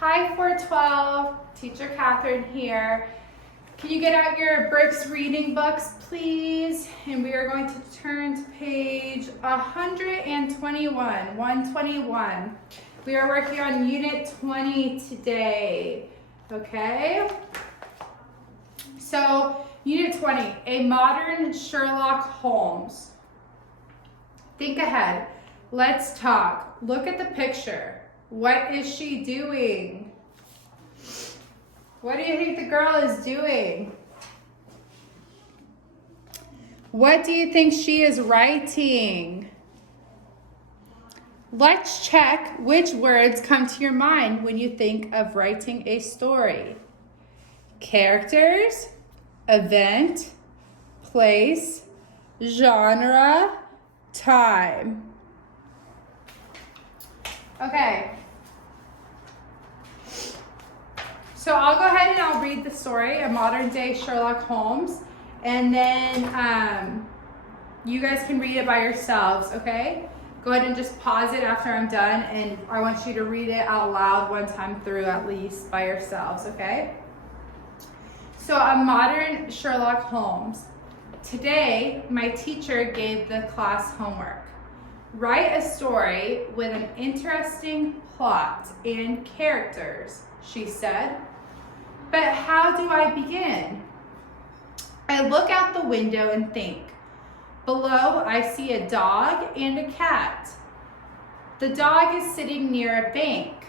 Hi 412, Teacher Catherine here. Can you get out your Brooks reading books, please? And we are going to turn to page 121. We are working on Unit 20 today, okay? So, Unit 20, a modern Sherlock Holmes. Think ahead. Let's talk. Look at the picture. What is she doing? What do you think the girl is doing? What do you think she is writing? Let's check which words come to your mind when you think of writing a story. Characters, event, place, genre, time. Okay. So I'll go ahead and I'll read the story, a modern day Sherlock Holmes, and then you guys can read it by yourselves, okay? Go ahead and just pause it after I'm done, and I want you to read it out loud one time through at least by yourselves, okay? So a modern Sherlock Holmes. Today, my teacher gave the class homework. Write a story with an interesting plot and characters, she said. But how do I begin? I look out the window and think. Below, I see a dog and a cat. The dog is sitting near a bank.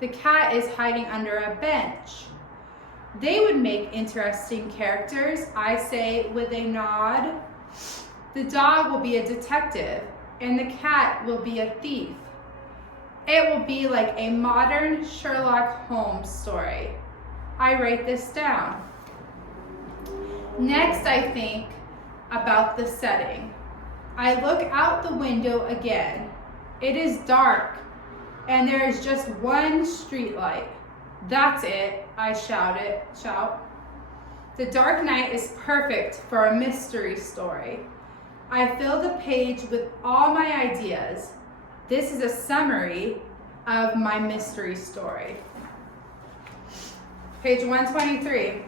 The cat is hiding under a bench. They would make interesting characters, I say with a nod. The dog will be a detective, and the cat will be a thief. It will be like a modern Sherlock Holmes story. I write this down. Next, I think about the setting. I look out the window again. It is dark, and there is just one street light. That's it, I shout. The dark night is perfect for a mystery story. I fill the page with all my ideas. This is a summary of my mystery story. Page 123.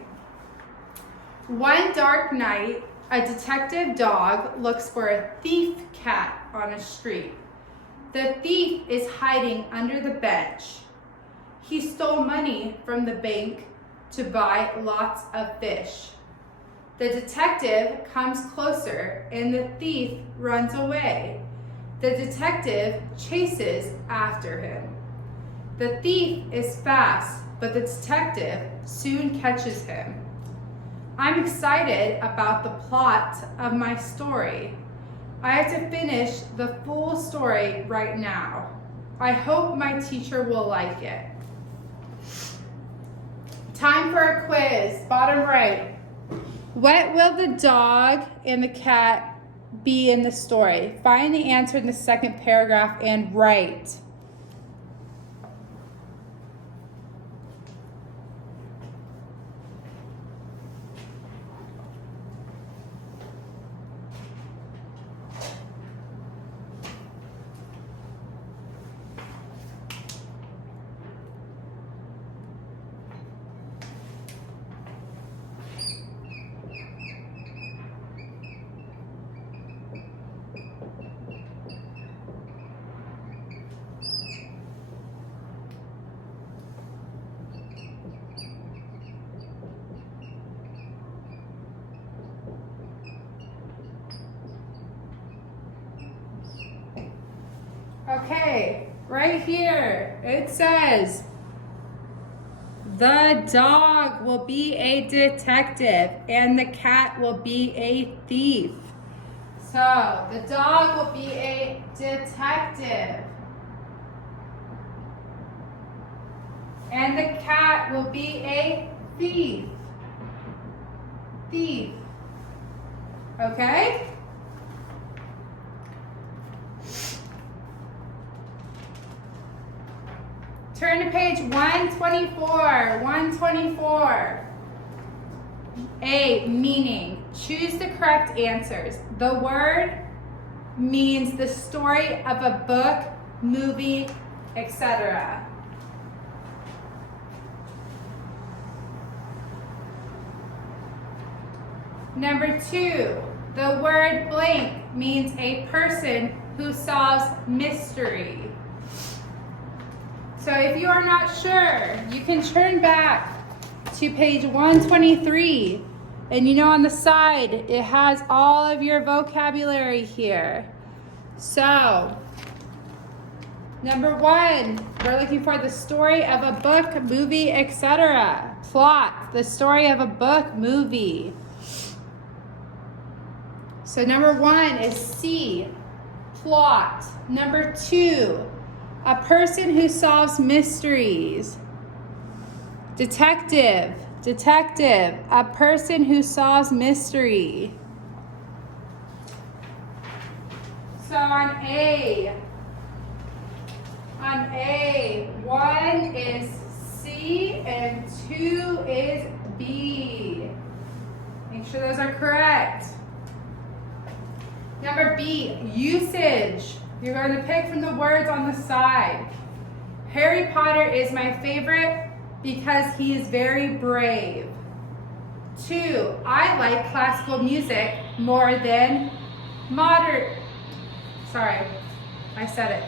One dark night, a detective dog looks for a thief cat on a street. The thief is hiding under the bench. He stole money from the bank to buy lots of fish. The detective comes closer and the thief runs away. The detective chases after him. The thief is fast, but the detective soon catches him. I'm excited about the plot of my story. I have to finish the full story right now. I hope my teacher will like it. Time for a quiz, bottom right. What will the dog and the cat be in the story? Find the answer in the second paragraph and write. Okay, right here, it says, the dog will be a detective and the cat will be a thief. So, the dog will be a detective and the cat will be a thief. Thief. Okay? Turn to page 124. A, meaning. Choose the correct answers. The word means the story of a book, movie, etc. Number 2, the word blank means a person who solves mystery. So if you are not sure, you can turn back to page 123. And you know on the side, it has all of your vocabulary here. So, number 1, we're looking for the story of a book, movie, etc. Plot, the story of a book, movie. So number 1 is C, plot. Number 2, a person who solves mysteries. Detective, a person who solves mystery. So on A, 1 is C and 2 is B. Make sure those are correct. Number B, usage. You're going to pick from the words on the side. Harry Potter is my favorite because he is very brave. 2, I like classical music more than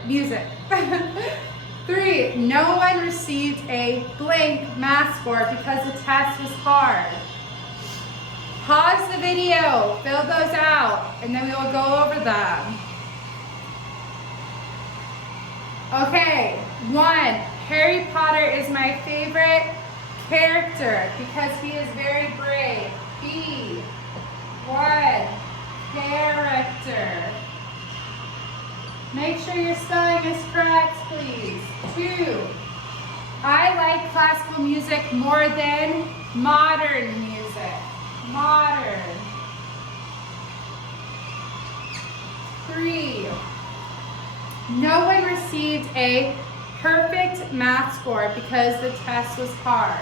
music. 3, no one received a blank math score because the test was hard. Pause the video, fill those out, and then we will go over them. Okay, 1, Harry Potter is my favorite character because he is very brave. B, 1, character. Make sure your spelling is correct, please. 2, I like classical music more than modern music. Modern. 3, no one received a perfect math score because the test was hard.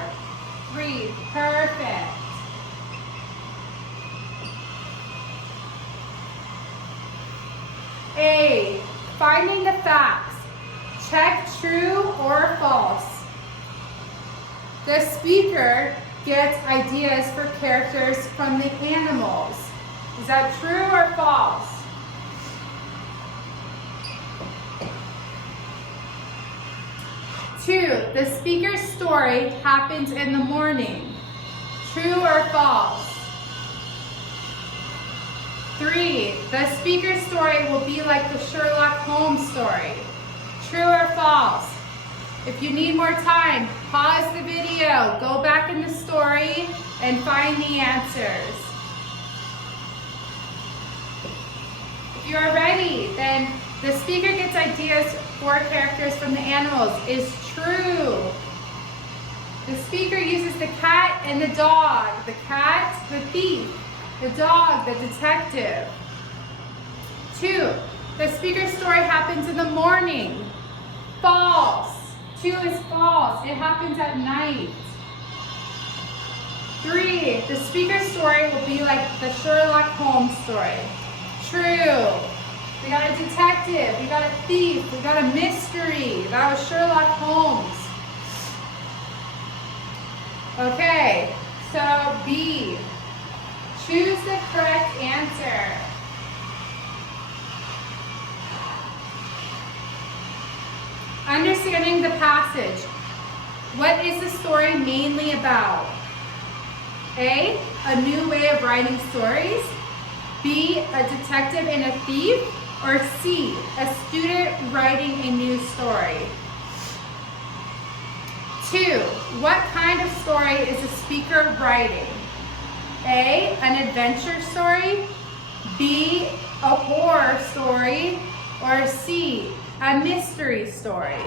3, perfect. A, finding the facts. Check true or false. The speaker gets ideas for characters from the animals. Is that true or false? Two, the speaker's story happens in the morning. True or false? 3, the speaker's story will be like the Sherlock Holmes story. True or false? If you need more time, pause the video, go back in the story, and find the answers. If you are ready, then the speaker gets ideas for characters from the animals is true. The speaker uses the cat and the dog. The cat, the thief. The dog, the detective. 2, the speaker's story happens in the morning. False. 2 is false. It happens at night. 3, the speaker's story will be like the Sherlock Holmes story. True. We got a detective. We got a thief. We got a mystery. That was Sherlock Holmes. Okay, so B. Choose the correct answer. Understanding the passage. What is the story mainly about? A, a new way of writing stories. B, a detective and a thief. Or C, a student writing a new story. 2, what kind of story is the speaker writing? A, an adventure story. B, a horror story. Or C, a mystery story.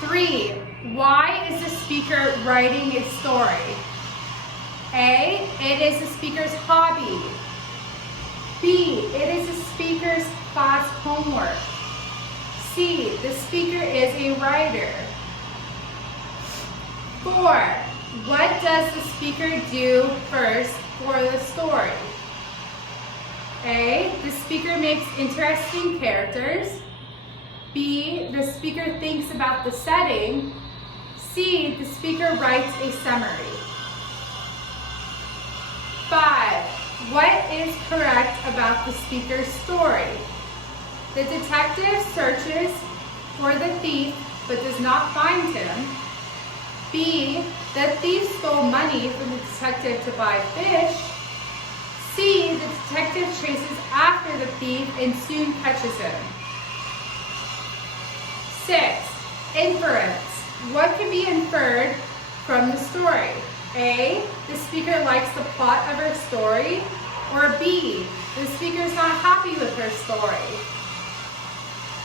3, why is the speaker writing a story? A, it is the speaker's hobby. B, it is the speaker's class homework. C, the speaker is a writer. 4, what does the speaker do first for the story? A, the speaker makes interesting characters. B, the speaker thinks about the setting. C, the speaker writes a summary. What is correct about the speaker's story? The detective searches for the thief but does not find him. B, the thief stole money from the detective to buy fish. C, the detective chases after the thief and soon catches him. 6, inference. What can be inferred from the story? A, the speaker likes the plot of her story. Or B, the speaker is not happy with her story.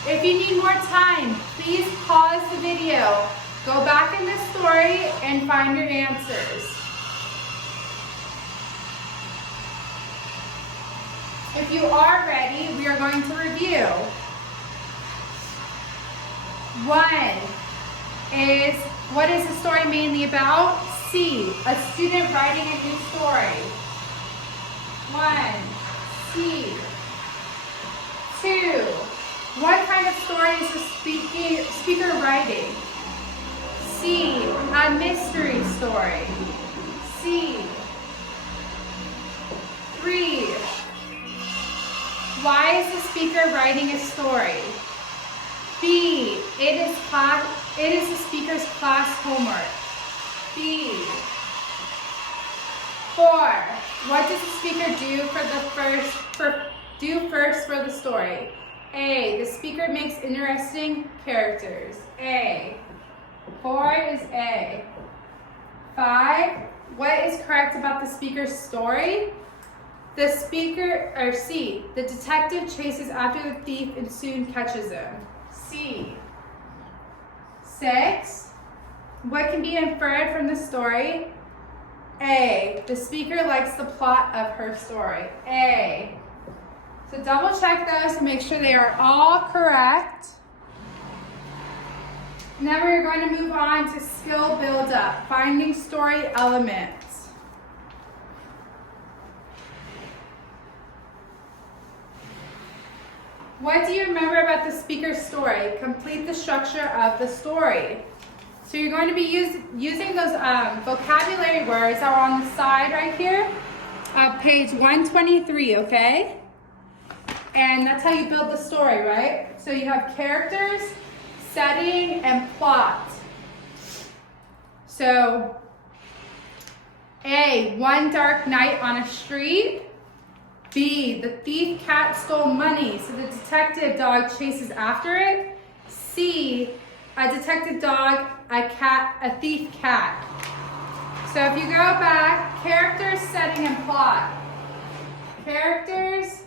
If you need more time, please pause the video, go back in the story, and find your answers. If you are ready, we are going to review. 1 is, what is the story mainly about? C, a student writing a new story. 1, C. 2, what kind of story is the speaker writing? C, a mystery story. C. 3, why is the speaker writing a story? B, it is the speaker's class homework. B. 4, what does the speaker do first for the story? A, the speaker makes interesting characters. A. 4 is A. 5, what is correct about the speaker's story? The speaker, or C, the detective chases after the thief and soon catches him. C. 6, what can be inferred from the story? A, the speaker likes the plot of her story. A. So double check those to make sure they are all correct. Now we're going to move on to skill build-up, finding story elements. What do you remember about the speaker's story? Complete the structure of the story. So you're going to be using those vocabulary words that are on the side right here, page 123, okay? And that's how you build the story, right? So you have characters, setting, and plot. So, A, one dark night on a street. B, the thief cat stole money, so the detective dog chases after it. C, a detective dog, a thief cat. So if you go back, characters, setting, and plot. Characters,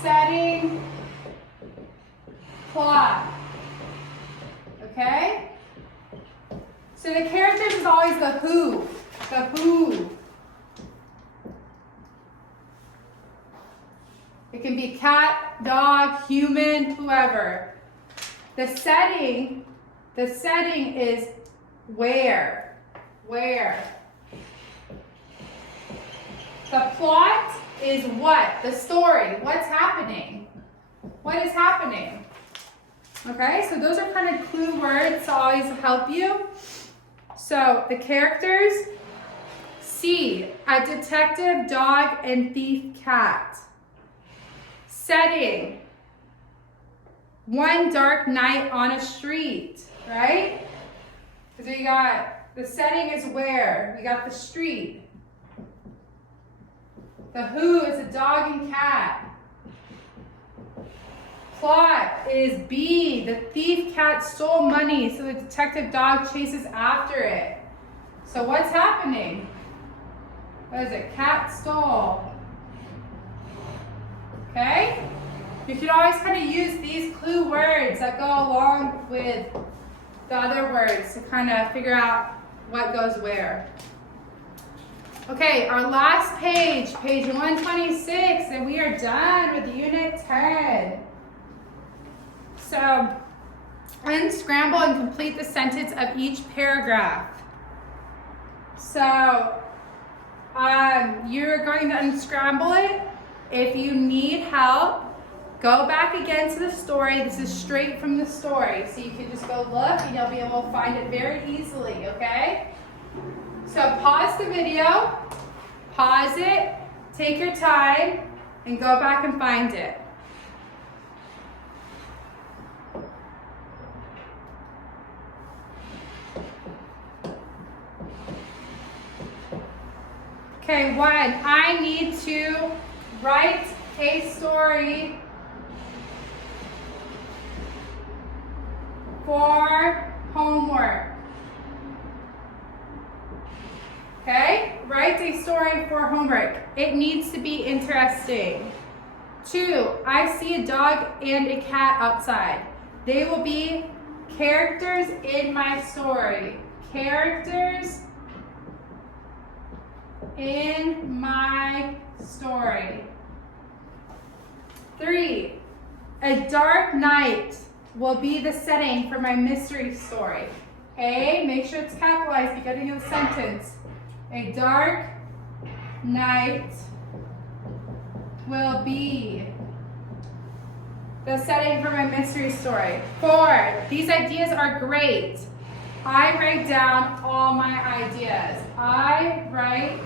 setting, plot. Okay? So the characters is always the who. The who. It can be cat, dog, human, whoever. The setting is where. Where. The plot is what? The story. What's happening? What is happening? Okay, so those are kind of clue words to always help you. So the characters, C, a detective dog and thief cat. Setting, one dark night on a street, right? So you got, the setting is where? We got the street. The who is a dog and cat. Plot is B, the thief cat stole money, so the detective dog chases after it. So what's happening? What is it? Cat stole. Okay? You should always kind of use these clue words that go along with the other words to kind of figure out what goes where. Okay, our last page, page 126, and we are done with Unit 10. So, unscramble and complete the sentence of each paragraph. So, you're going to unscramble it. If you need help, go back again to the story. This is straight from the story, so you can just go look and you'll be able to find it very easily, okay? So pause the video, pause it, take your time, and go back and find it. Okay, 1, I need to write a story for homework. Okay, write a story for homework. It needs to be interesting. 2, I see a dog and a cat outside. They will be characters in my story. Characters in my story. 3, a dark night will be the setting for my mystery story. A, make sure it's capitalized beginning of the sentence. A dark night will be the setting for my mystery story. 4, these ideas are great. I write down all my ideas. I write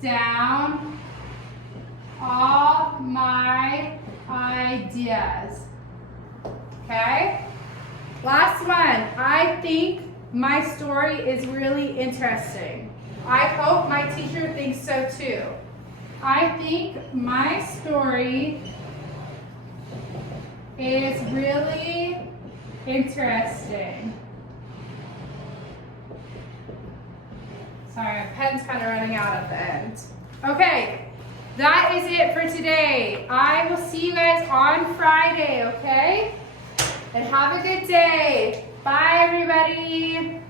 down all my ideas. Okay? Last one. I think my story is really interesting. I hope my teacher thinks so too. I think my story is really interesting. Sorry, my pen's kind of running out at the end. Okay, that is it for today. I will see you guys on Friday, okay? And have a good day. Bye, everybody.